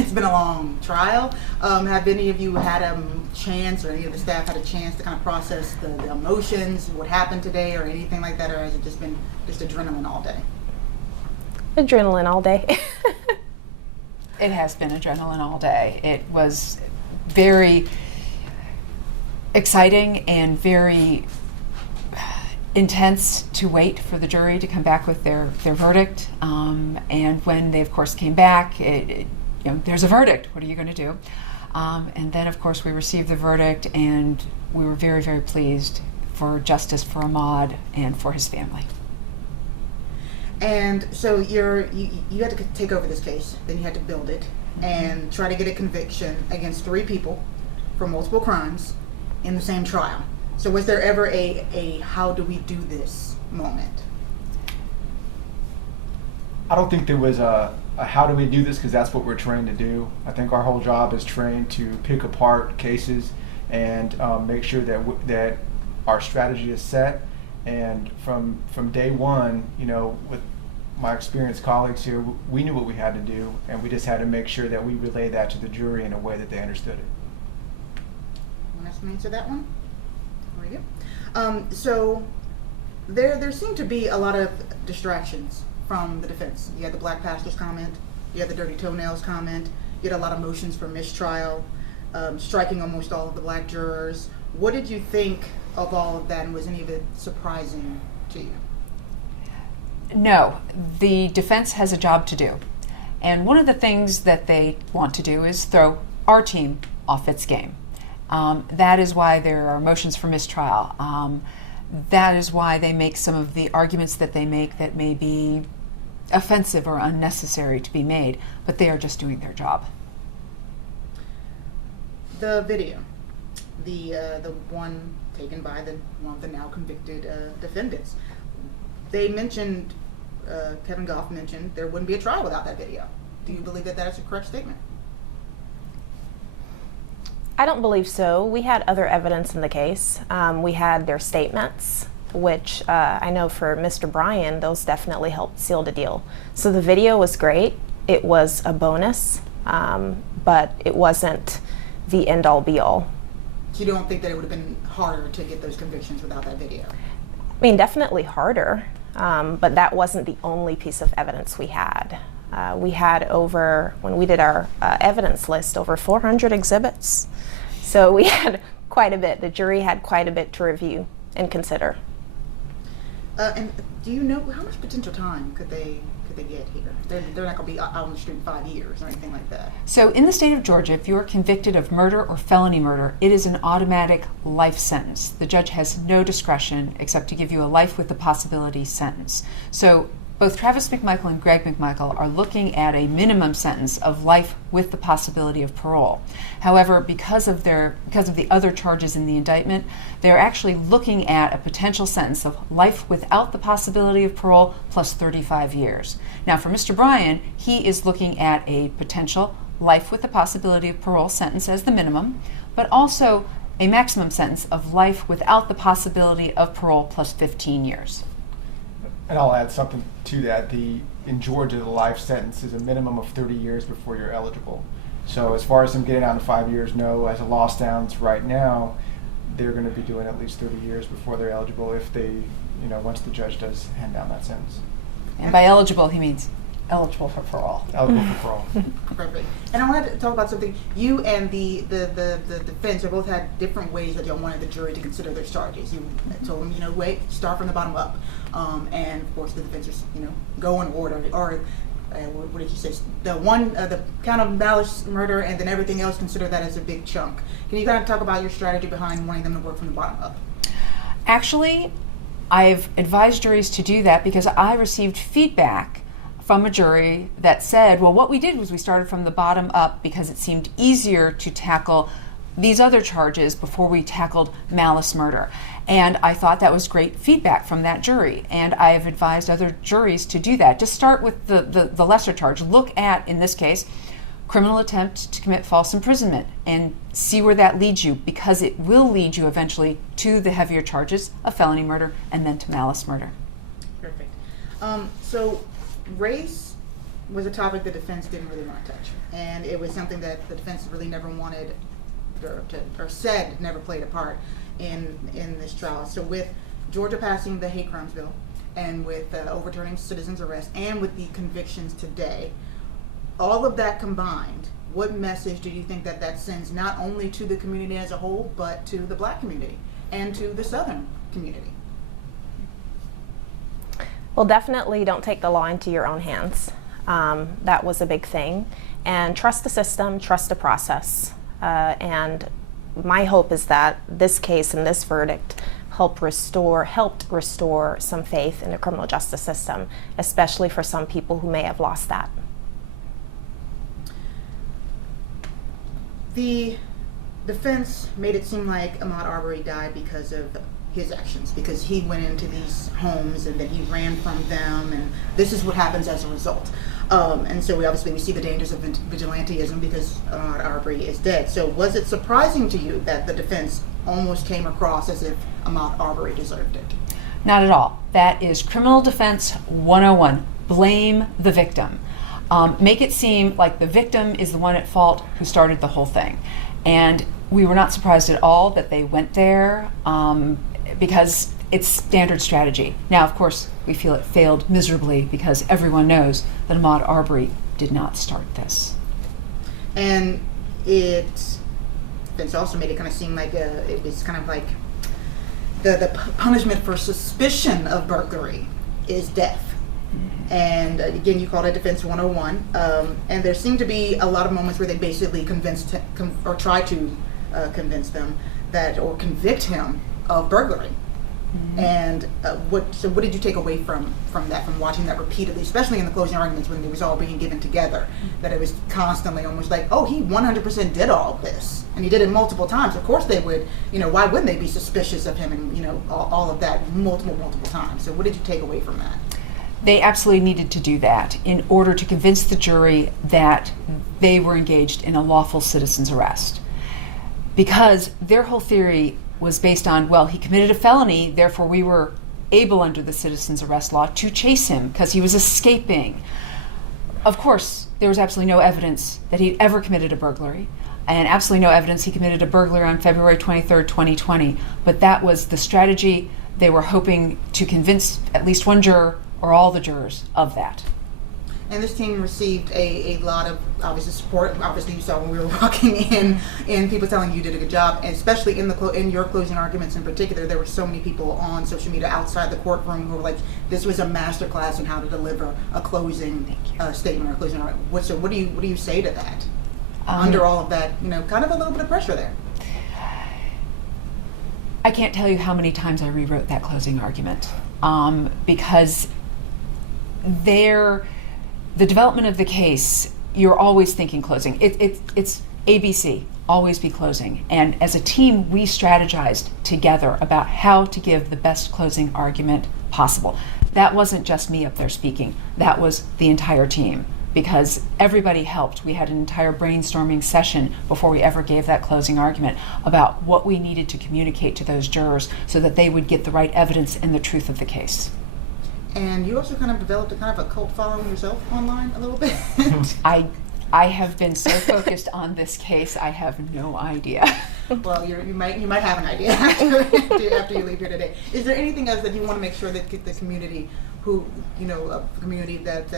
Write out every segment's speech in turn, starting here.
it's been a long trial. Have any of you had a chance, or any of the staff had a chance to kind of process the emotions, what happened today, or anything like that, or has it just been just adrenaline all day? Adrenaline all day. It has been adrenaline all day. It was very exciting and very intense to wait for the jury to come back with their verdict. And when they, of course, came back, there's a verdict. What are you going to do? And then, of course, we received the verdict, and we were very, very pleased for justice for Ahmaud and for his family. And so you had to take over this case, then you had to build it, and try to get a conviction against 3 people for multiple crimes in the same trial. So was there ever a how do we do this moment? I don't think there was a how do we do this, because that's what we're trained to do. I think our whole job is trained to pick apart cases and make sure that our strategy is set. And from day one, with my experienced colleagues here, we knew what we had to do, and we just had to make sure that we relayed that to the jury in a way that they understood it. Want us to answer that one? There you go. So there seemed to be a lot of distractions from the defense. You had the black pastor's comment, you had the dirty toenails comment, you had a lot of motions for mistrial, striking almost all of the black jurors. What did you think of all of that, and was any of it surprising to you? No, the defense has a job to do. And one of the things that they want to do is throw our team off its game. That is why there are motions for mistrial. That is why they make some of the arguments that they make that may be offensive or unnecessary to be made, but they are just doing their job. The video, the one taken by one of the now convicted defendants, they mentioned, Kevin Goff mentioned, there wouldn't be a trial without that video. Do you believe that is a correct statement? I don't believe so. We had other evidence in the case. We had their statements, which I know for Mr. Bryan, those definitely helped seal the deal. So the video was great. It was a bonus, but it wasn't the end-all be-all. So you don't think that it would have been harder to get those convictions without that video? I mean, definitely harder, but that wasn't the only piece of evidence we had. We had when we did our evidence list, over 400 exhibits. So we had quite a bit. The jury had quite a bit to review and consider. And do you know how much potential time could they get here? They're not going to be out on the street 5 years or anything like that. So in the state of Georgia, if you are convicted of murder or felony murder, it is an automatic life sentence. The judge has no discretion except to give you a life with the possibility sentence. So both Travis McMichael and Greg McMichael are looking at a minimum sentence of life with the possibility of parole. However, because of the other charges in the indictment, they're actually looking at a potential sentence of life without the possibility of parole plus 35 years. Now, for Mr. Bryan, he is looking at a potential life with the possibility of parole sentence as the minimum, but also a maximum sentence of life without the possibility of parole plus 15 years. And I'll add something to that. In Georgia, the life sentence is a minimum of 30 years before you're eligible. So as far as them getting down to 5 years, no. As a law stands right now, they're going to be doing at least 30 years before they're eligible if they, once the judge does hand down that sentence. And by eligible, he means eligible for parole. Eligible for parole. Perfect. And I wanted to talk about something. You and the defense both had different ways that y'all wanted the jury to consider their charges. You told them, start from the bottom up. And of course the defense is, go in order. Or what did you say? The count of malice murder, and then everything else, consider that as a big chunk. Can you kind of talk about your strategy behind wanting them to work from the bottom up? Actually, I've advised juries to do that because I received feedback from a jury that said, well, what we did was we started from the bottom up because it seemed easier to tackle these other charges before we tackled malice murder. And I thought that was great feedback from that jury. And I have advised other juries to do that. Just start with the lesser charge. Look at, in this case, criminal attempt to commit false imprisonment and see where that leads you, because it will lead you eventually to the heavier charges of felony murder and then to malice murder. Perfect. So race was a topic the defense didn't really want to touch, and it was something that the defense really never wanted, or said never played a part in this trial. So with Georgia passing the hate crimes bill, and with overturning citizens' arrest, and with the convictions today, all of that combined, what message do you think that sends not only to the community as a whole, but to the Black community and to the Southern community? Well, definitely don't take the law into your own hands. That was a big thing. And trust the system, trust the process. And my hope is that this case and this verdict helped restore some faith in the criminal justice system, especially for some people who may have lost that. The defense made it seem like Ahmaud Arbery died because of his actions, because he went into these homes and that he ran from them, and this is what happens as a result. And so we see the dangers of vigilantism because Ahmaud Arbery is dead. So was it surprising to you that the defense almost came across as if Ahmaud Arbery deserved it? Not at all. That is criminal defense 101. Blame the victim. Make it seem like the victim is the one at fault who started the whole thing. And we were not surprised at all that they went there because it's standard strategy. Now, of course, we feel it failed miserably because everyone knows that Ahmaud Arbery did not start this. And it's also made it kind of seem like it was kind of like the punishment for suspicion of burglary is death. And again, you called it Defense 101. And there seemed to be a lot of moments where they basically tried to convince them or convict him of burglary. Mm-hmm. And what did you take away from that, from watching that repeatedly, especially in the closing arguments when it was all being given together, that it was constantly almost like, oh, he 100% did all of this, and he did it multiple times. Of course they would, why wouldn't they be suspicious of him, and all of that multiple times. So what did you take away from that? They absolutely needed to do that in order to convince the jury that they were engaged in a lawful citizen's arrest. Because their whole theory was based on, well, he committed a felony, therefore we were able under the citizen's arrest law to chase him because he was escaping. Of course, there was absolutely no evidence that he ever committed a burglary, and absolutely no evidence he committed a burglary on February 23rd, 2020. But that was the strategy. They were hoping to convince at least one juror or all the jurors of that. And this team received a lot of, obviously, support. Obviously, you saw when we were walking in, and people telling you did a good job, and especially in your closing arguments in particular, there were so many people on social media outside the courtroom who were like, this was a masterclass on how to deliver a closing statement or a closing argument. So what do you say to that? Under all of that, kind of a little bit of pressure there. I can't tell you how many times I rewrote that closing argument because the development of the case, you're always thinking closing. It's ABC, always be closing. And as a team, we strategized together about how to give the best closing argument possible. That wasn't just me up there speaking. That was the entire team, because everybody helped. We had an entire brainstorming session before we ever gave that closing argument about what we needed to communicate to those jurors so that they would get the right evidence and the truth of the case. And you also kind of developed a cult following yourself online a little bit. I have been so focused on this case, I have no idea. Well, you might have an idea after you leave here today. Is there anything else that you want to make sure that the community, a community that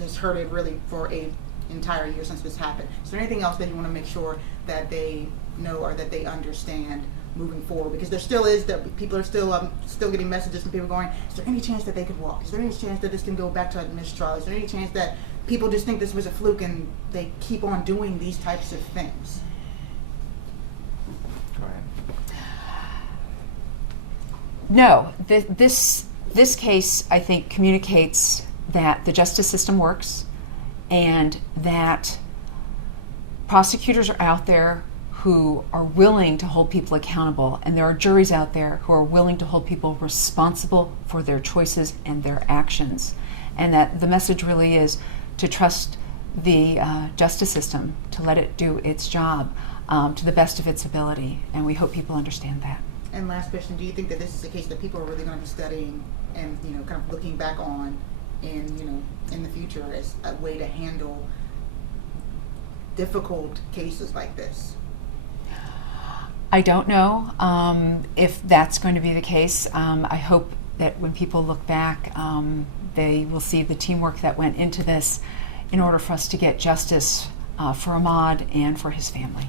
has heard it really for an entire year since this happened, is there anything else that you want to make sure that they know or that they understand moving forward? Because there still is that people are still getting messages from people going, is there any chance that they could walk? Is there any chance that this can go back to a mistrial? Is there any chance that people just think this was a fluke and they keep on doing these types of things? Go ahead. No, this case, I think, communicates that the justice system works and that prosecutors are out there who are willing to hold people accountable, and there are juries out there who are willing to hold people responsible for their choices and their actions. And that the message really is to trust the justice system, to let it do its job to the best of its ability, and we hope people understand that. And last question, do you think that this is a case that people are really going to be studying and kind of looking back on in the future as a way to handle difficult cases like this? I don't know if that's going to be the case. I hope that when people look back, they will see the teamwork that went into this in order for us to get justice for Ahmaud and for his family.